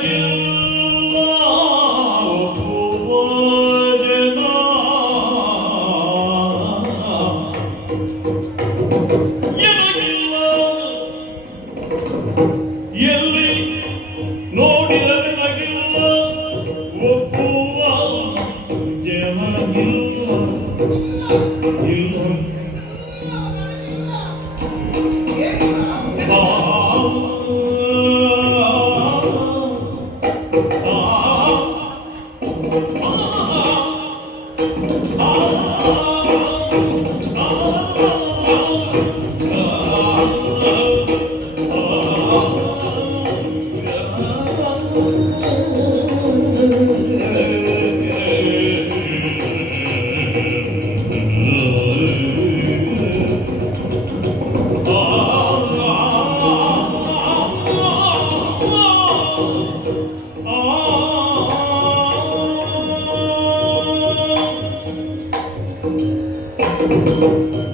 do. Oh. ಎಲ್ಲಿ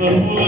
嗯。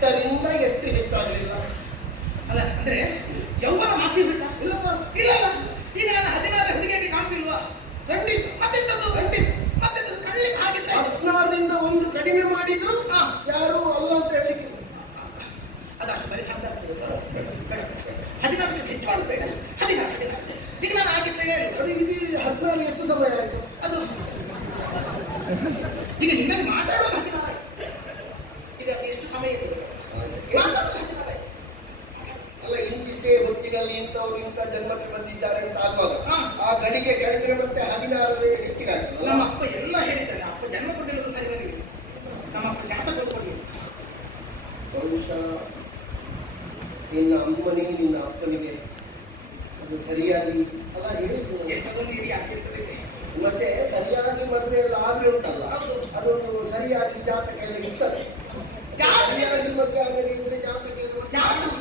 ಎತ್ತರಿಂದ ಎತ್ತಿ ಹೆಚ್ಚಾಗಲಿಲ್ಲ ಅಲ್ಲ ಅಂದ್ರೆ ಯೌವನ ಮಾಸಿ ಹೋಯ್ತಾ ಇಲ್ಲ ಇಲ್ಲ ಈಗ ನಾನು ಹದಿನಾರು ಹುಡುಗಿಯಾಗಿ ಕಾಣ್ತಿಲ್ವಾ? ಖಂಡಿತ ಮತ್ತೆಂತದ್ದು ಖಂಡಿತ ಮತ್ತೆಂತದ್ದು ಕಳ್ಳಿ ಹಾಗಿದ್ರೆ? ಹದಿನಾರರಿಂದ ಒಂದು ಕಡಿಮೆ ಮಾಡಿದ್ರು. ಯಾರು ಅಲ್ಲ ಅಂತ ಹೇಳಲಿಕ್ಕೆ ಅದಷ್ಟು ಬರೀ ಸಂದರ್ಭ ಹದಿನಾರು ಹೆಚ್ಚು ಮಾಡೋದು ಬೇಡ. ಹದಿನಾರು ಹದಿನಾರು. ಈಗ ನಾನು ಆಗಿದ್ದೇನೆ ಅದು ಈಗ ಹದಿನಾರು ಎಷ್ಟು ಸಮಯ ಆಯ್ತು. ಅದು. ಈಗ ನಿಮ್ಮಲ್ಲಿ ಮಾತಾಡೋದು ಹದಿನಾರು ಈಗ ಎಷ್ಟು ಸಮಯ ಇದೆ ಮಾತಾಡೋದು ಹದಿನಾರು ಅಲ್ಲ ಇಂತಿದ್ದೇ ಇಂಥವ್ರು ಇಂಥ ಜನ್ಮಕ್ಕೆ ಬಂದಿದ್ದಾರೆ ಅಂತ ಆಗುವಾಗ. ಆ ಗಳಿಗೆ ಕಳೆದ್ರೆ ಮತ್ತೆ ಹದಿನಾರರೇ ಹೆಚ್ಚಿಗೆ ಆಗ್ತದೆ ನಮ್ಮ ಅಪ್ಪ ಎಲ್ಲ ಹೇಳಿದ್ದಾನೆ ಅಪ್ಪ ಜನ್ಮ ಕೊಟ್ಟಿರೋದು ಸರಿಯಾಗಿ ನಮ್ಮ ಅಪ್ಪ ಜಾತಕ ಕೊಟ್ಟಿಲ್ಲ ಬಹುಶಃ ನಿನ್ನ ಅಮ್ಮನಿಗೆ ನಿನ್ನ ಅಪ್ಪನಿಗೆ ಅದು ಸರಿಯಾಗಿ ಅಲ್ಲ ಹೇಳಿದ್ದು? ಮತ್ತೆ ಸರಿಯಾಗಿ ಮದುವೆ ಎಲ್ಲ ಆದ್ರೆ ಉಂಟಲ್ಲ. ಅದೊಂದು ಸರಿಯಾಗಿ ಜಾತಕ ಎಲ್ಲ ಇರ್ತದೆ. ಜಾತಕ ಮದುವೆ ಆಗಲಿ ಜಾತಕ ಜಾತಕ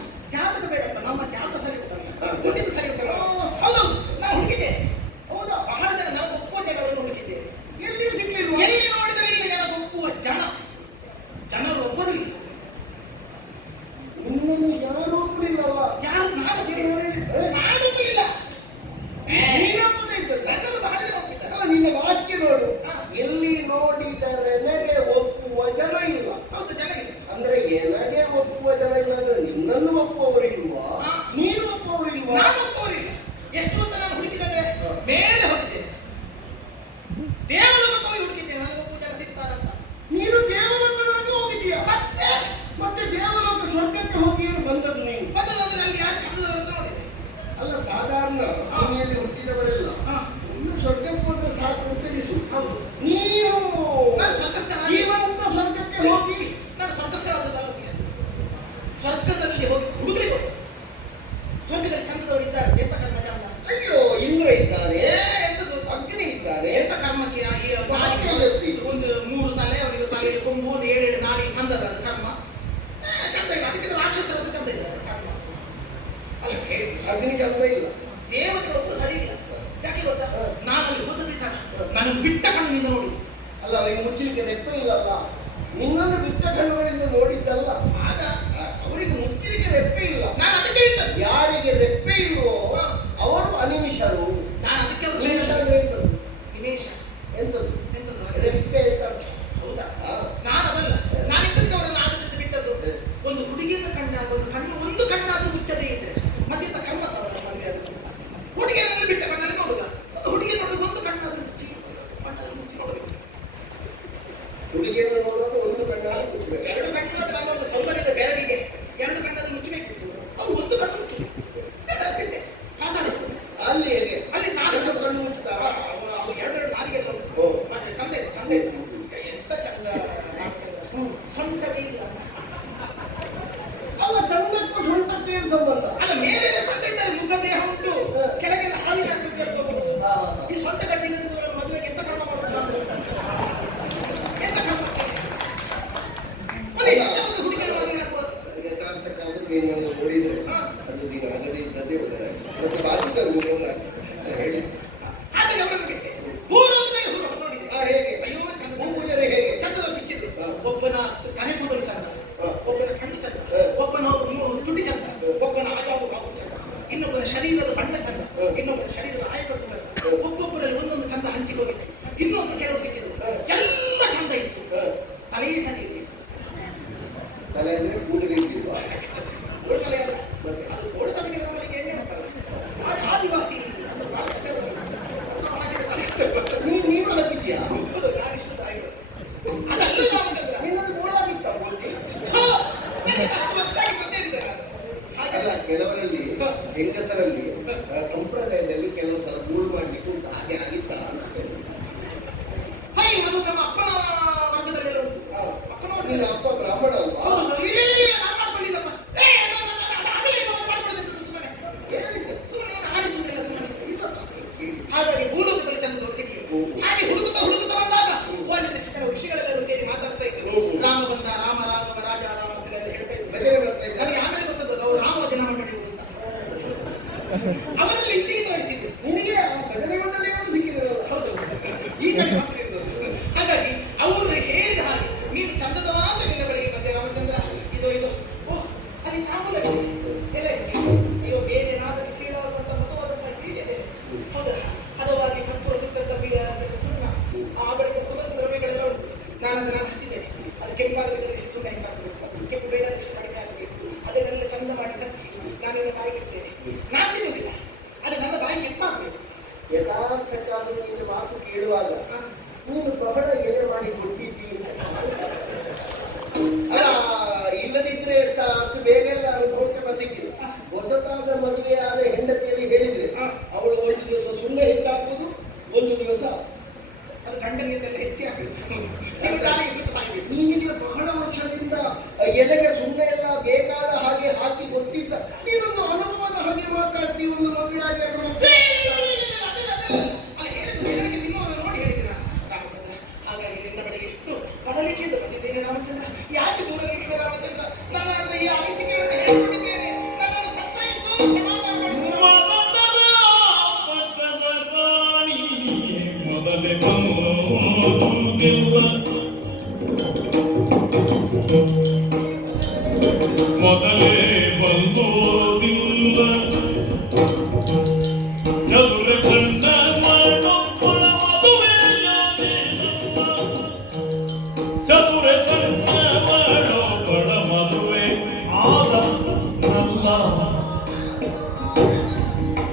ನೀನು ಉಳಿದರೆ ಅದು ನೀನು ಅದರಿಂದ ದೇವರ ಮತ್ತು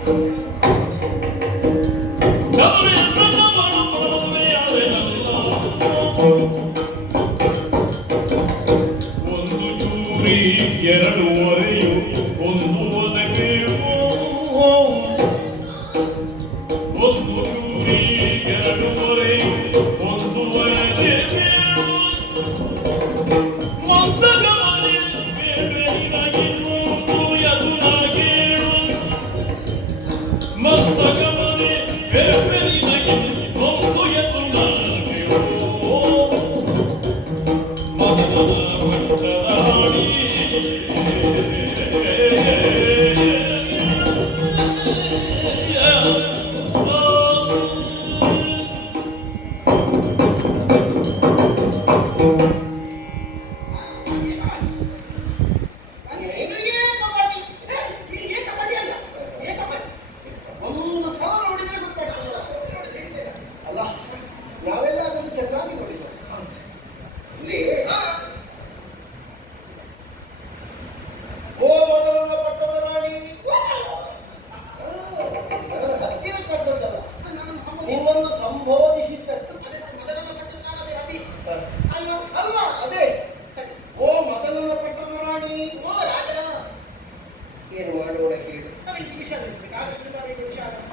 Coming in. Mano, Manda